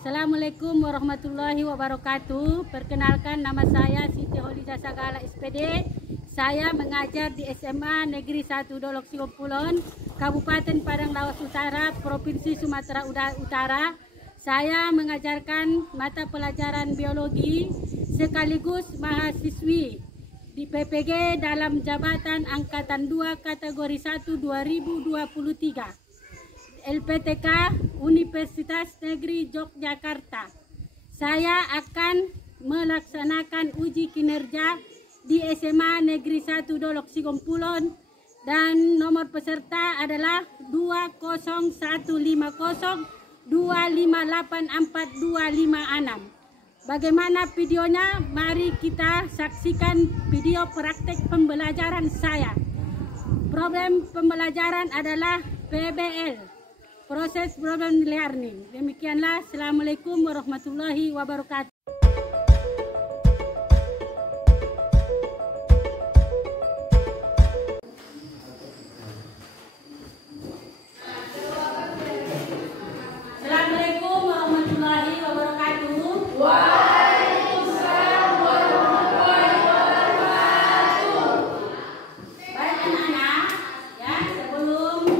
Assalamualaikum warahmatullahi wabarakatuh. Perkenalkan, nama saya Siti Holida Sagala SPD. Saya mengajar di SMA Negeri 1 Dolok Singopulon, Kabupaten Padang Lawas Utara, Provinsi Sumatera Utara. Saya mengajarkan mata pelajaran biologi sekaligus mahasiswi di PPG dalam jabatan Angkatan 2 kategori 1 2023. LPTK Universitas Negeri Yogyakarta. Saya akan melaksanakan uji kinerja di SMA Negeri 1 Dolok Singopulon dan nomor peserta adalah 2015025842556. Bagaimana videonya? Mari kita saksikan video praktek pembelajaran saya. Problem pembelajaran adalah PBL, proses problem learning. Demikianlah. Assalamualaikum warahmatullahi wabarakatuh. Assalamualaikum warahmatullahi wabarakatuh. Waalaikumsalam warahmatullahi wabarakatuh. Baik anak-anak, ya, sebelum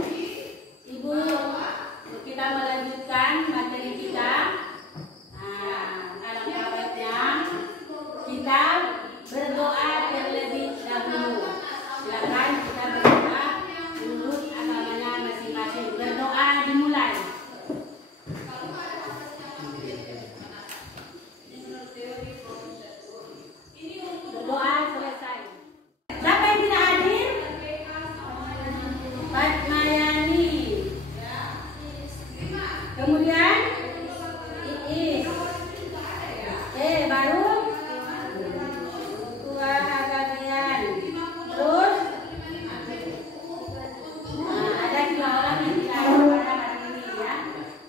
Ibu kita melanjutkan materi kita, alangkah kita berdoa terlebih dahulu. Silakan kita berdoa menurut agamanya masing-masing. Berdoa dimulai. Berdoa selesai. Siapa yang tidak hadir? Fatmayani. Kemudian Iis. Baru Tua Agabian. Terus ada 2 orang yang tidak ada pada hari ini, ya.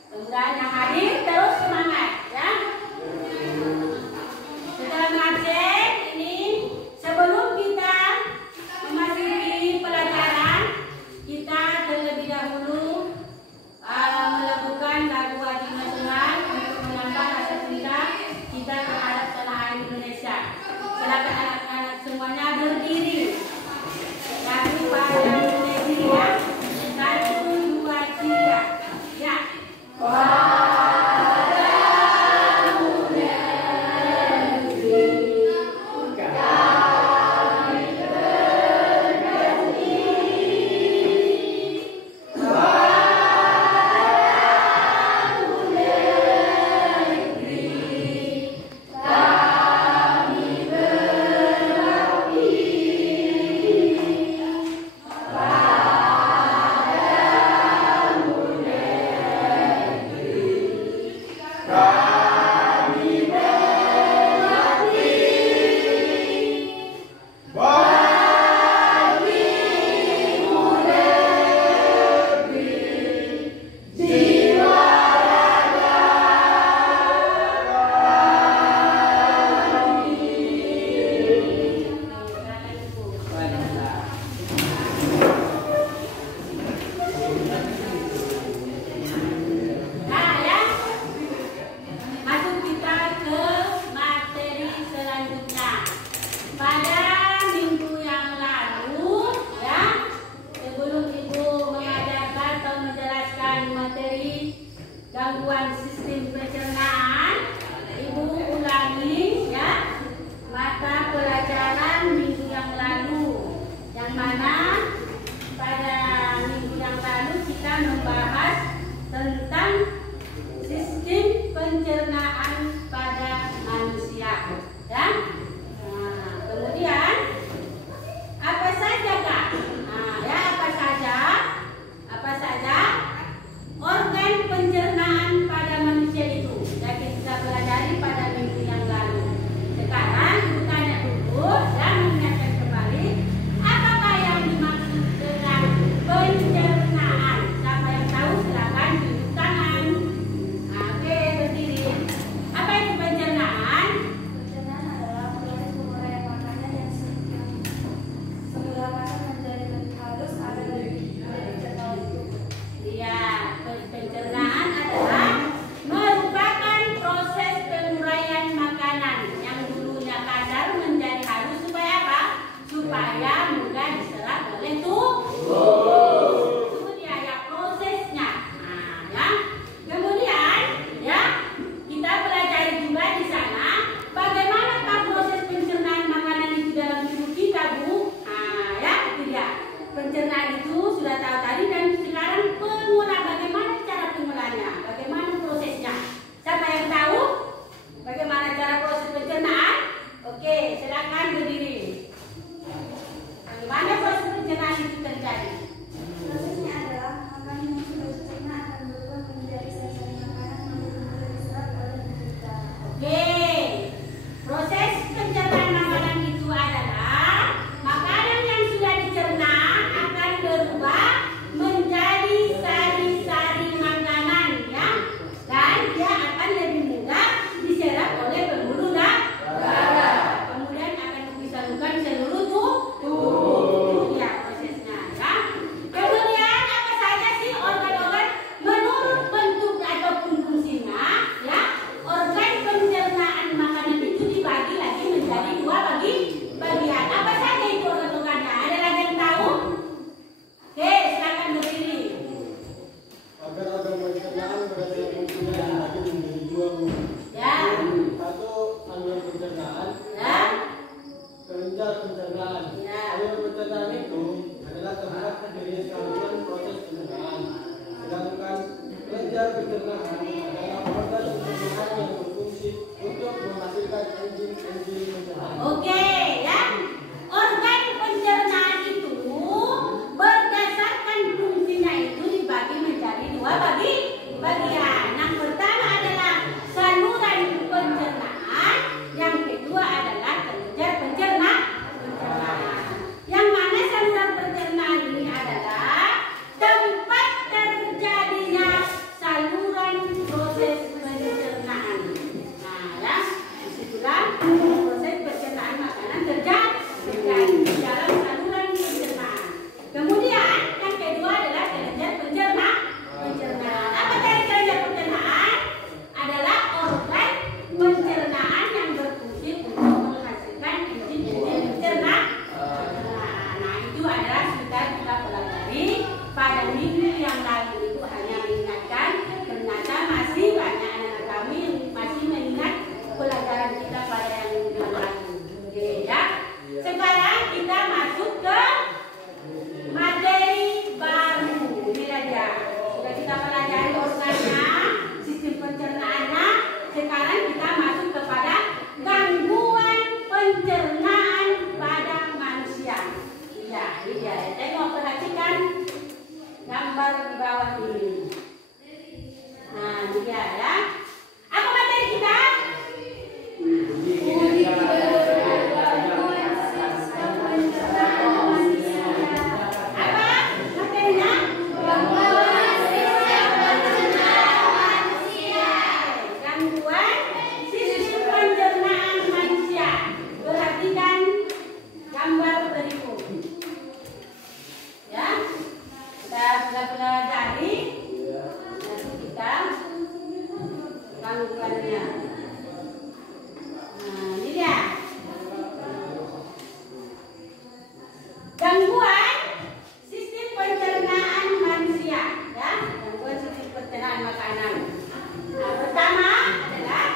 Semoga yang hadir terus semangat, ya. Setelah mengabsen ini, sebelum kita memasuki pelajaran, kita terlebih dahulu melakukan lagu wajib nasional untuk menambah rasa cinta kita terhadap tanah air Indonesia. Silakan anak-anak semuanya berdiri. Lagu pada negeri, ya. 1, 2, 3. Ya. Gangguan sistem pencernaan, Ibu ulangi, ya, mata pelajaran minggu yang lalu, yang mana pada minggu yang lalu kita membahas tentang sistem pencernaan pada manusia, ya. Kemudian apa saja, Kak? Ya, apa saja organ pencernaan pada manusia itu. Jadi kita pelajari pada minggu yang lalu. Sekarang Ibu tanya dulu dan mengingatkan kembali, apakah yang dimaksud dengan pencernaan? Siapa yang tahu silakan tunjuk tangan. Oke, berdiri. organnya. Nah, ini dia. Gangguan sistem pencernaan manusia, ya. Gangguan sistem pencernaan makanan. Nah, pertama adalah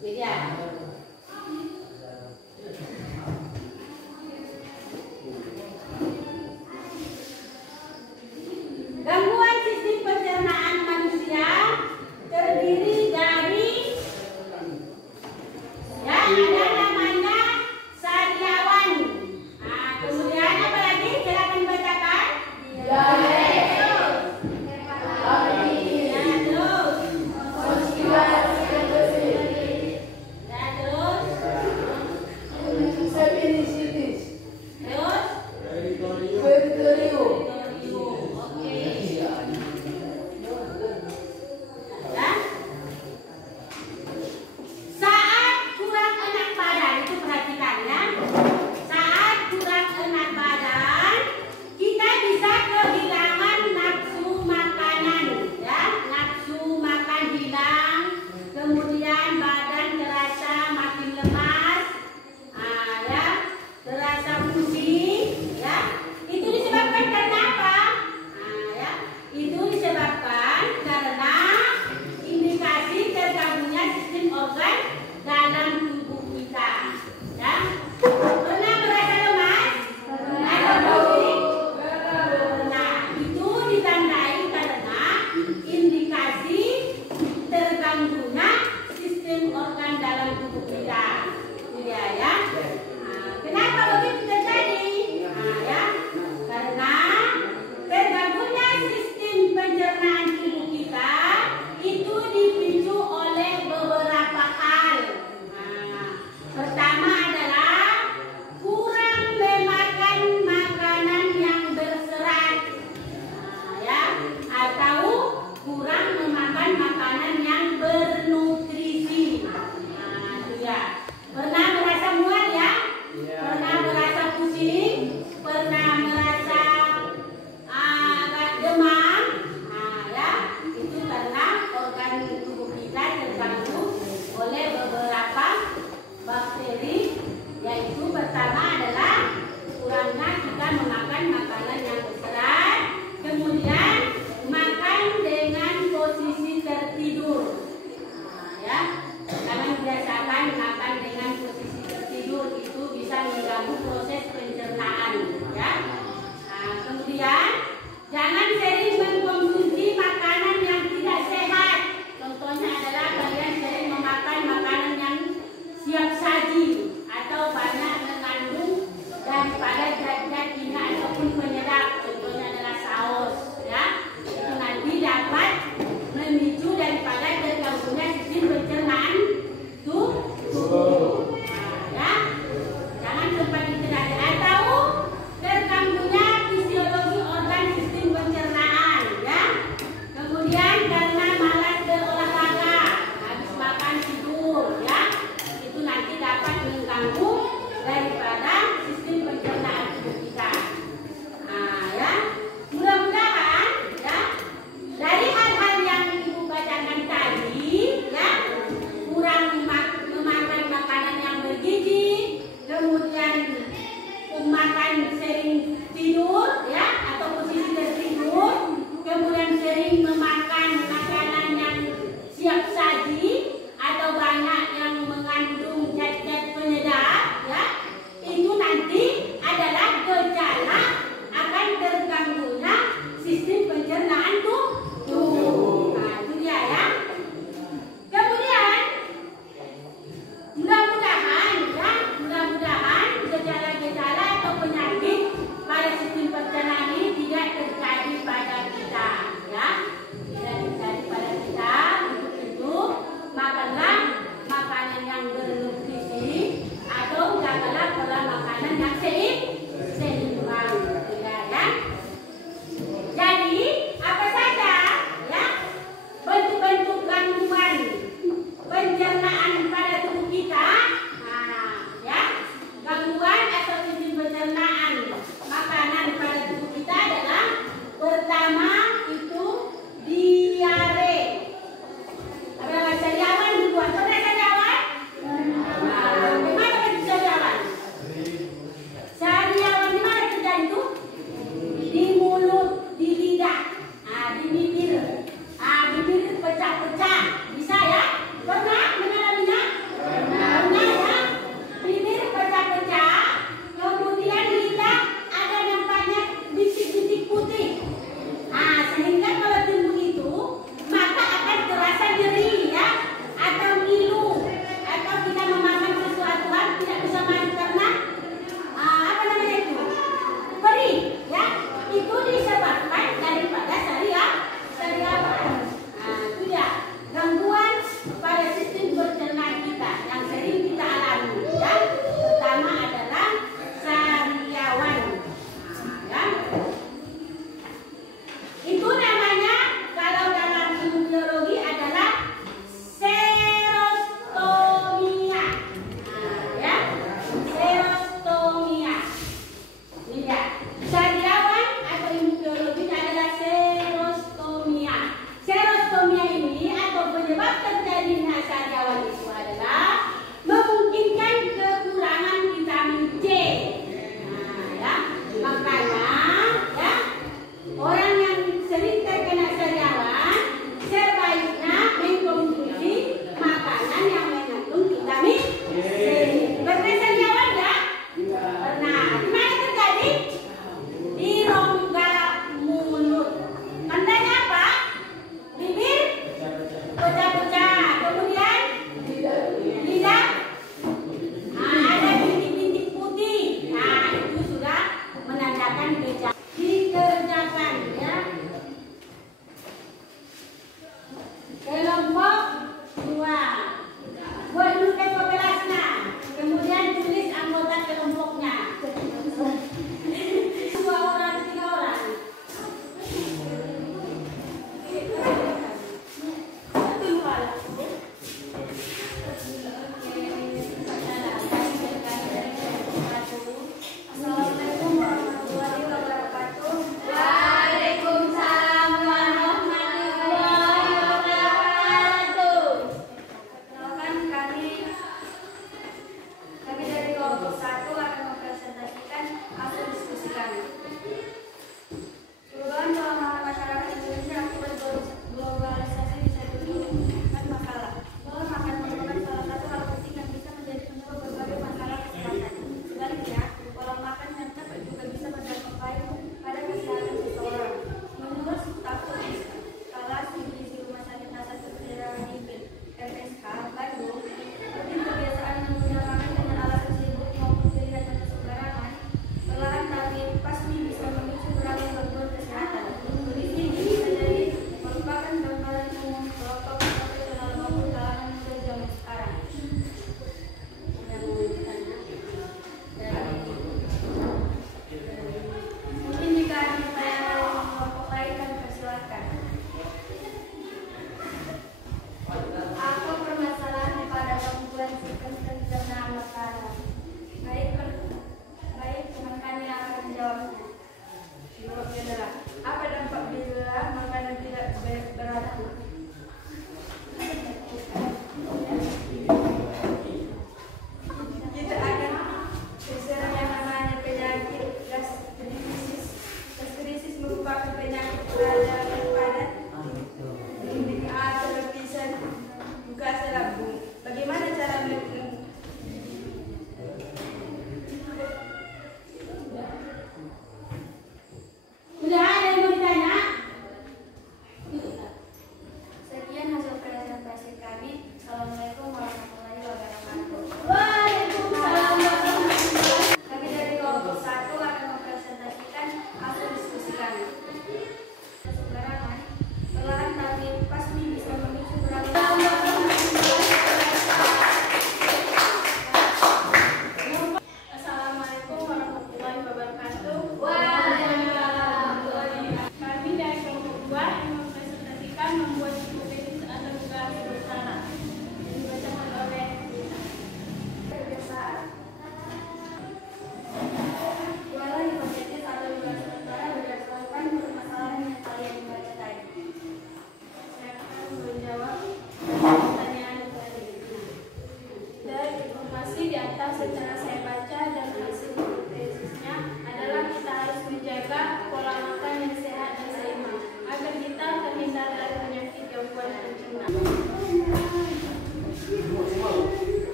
ini dia. Gangguan sistem pencernaan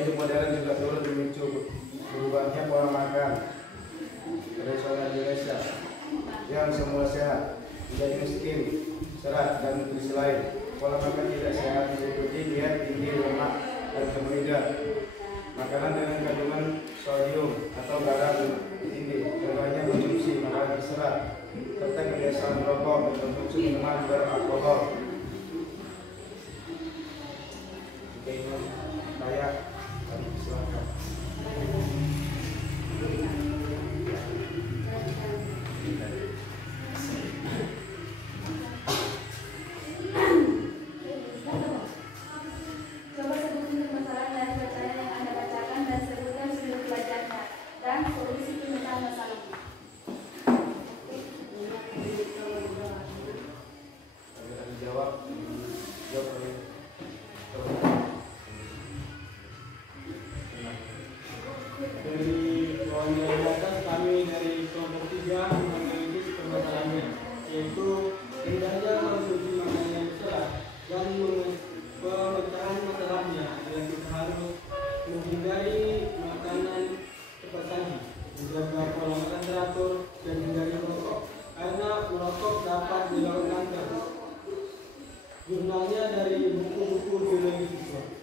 hidup modern juga turut memicu berubahnya pola makan tradisional Indonesia yang semula sehat menjadi miskin serat dan nutrisi lain. Pola makan tidak sehat meliputi diet tinggi lemak dan karbohidrat, makanan dengan kandungan sodium atau garam tinggi, contohnya konsumsi makanan berserat, serta kebiasaan merokok dan konsumsi minuman beralkohol. Jika ingin layak, kami silakan. Jurnalnya dari buku-buku biologi siswa.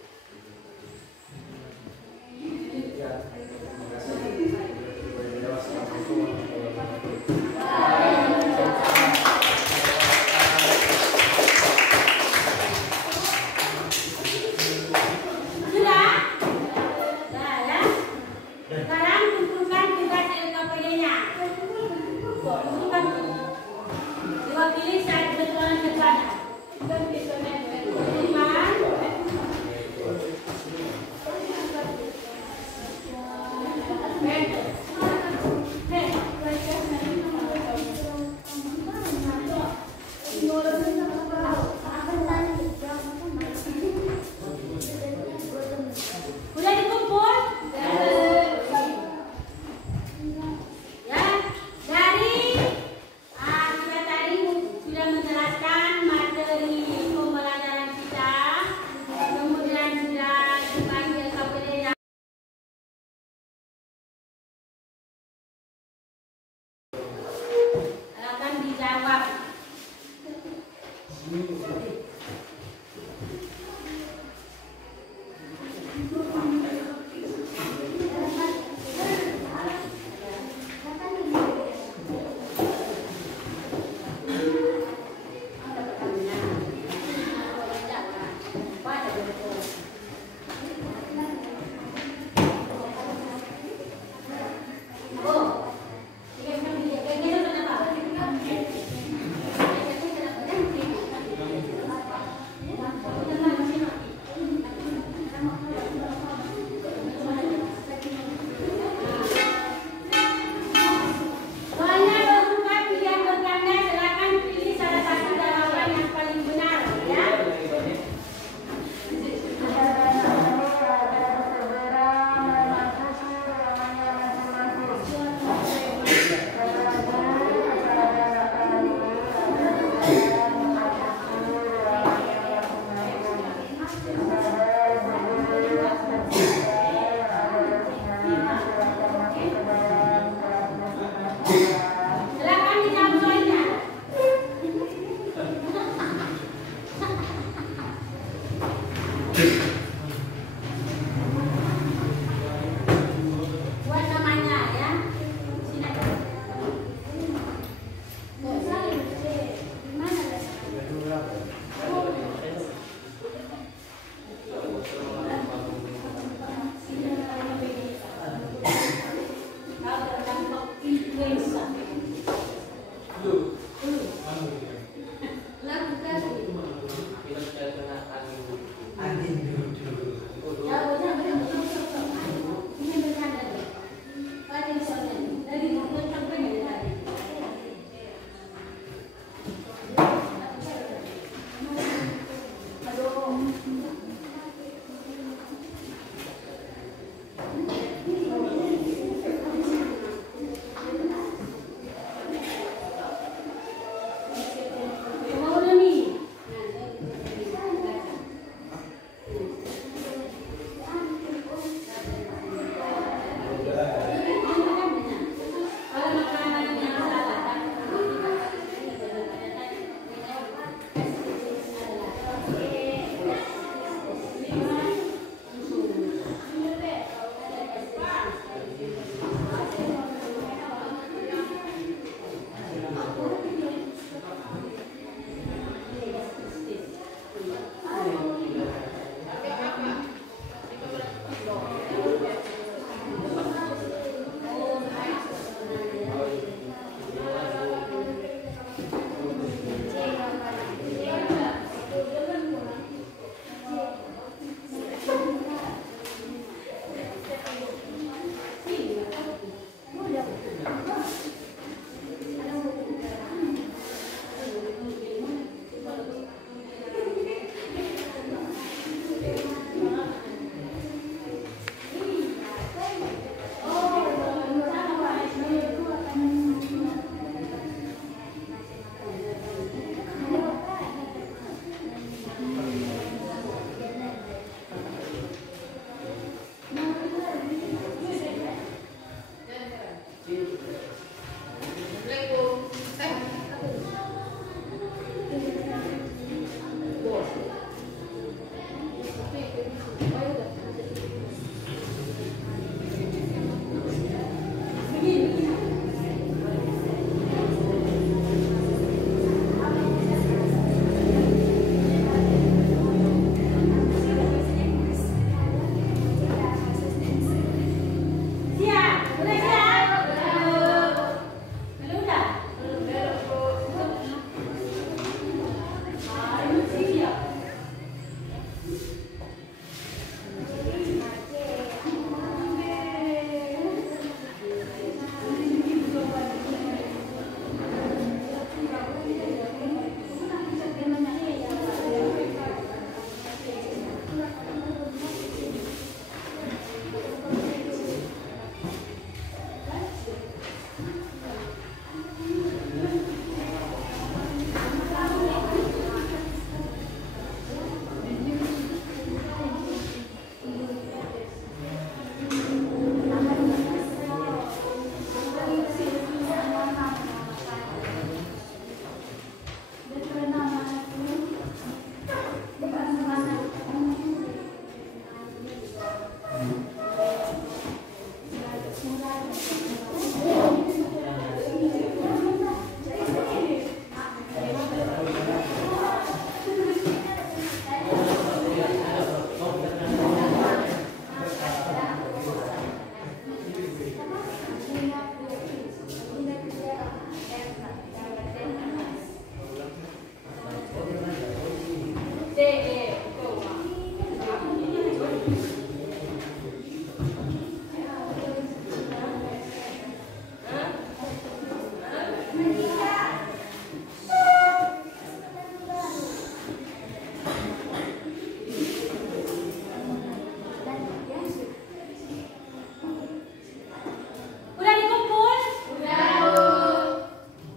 Udah dikumpul? Udah.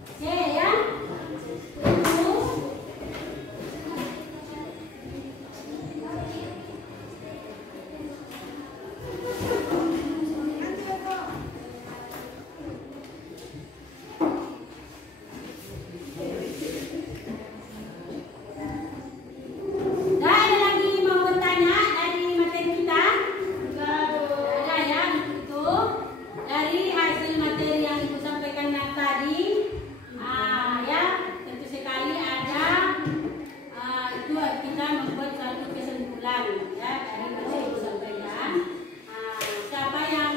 Oke ya. Tunggu. Ada lagi mau bertanya dari materi kita? Ada ya, itu dari hasil materi yang ibu sampaikan tadi. Ya, tentu sekali ada itu kita membuat suatu kesimpulan ya dari apa yang ibu sampaikan. Siapa yang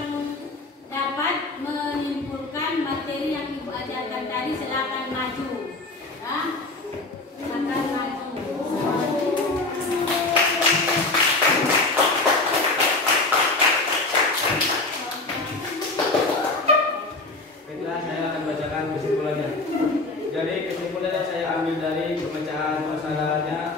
dapat menyimpulkan materi yang ibu ajarkan tadi silakan maju. Ya, silakan maju. Baiklah, saya akan bacakan kesimpulannya. Jadi kesimpulan yang saya ambil dari pemecahan masalahnya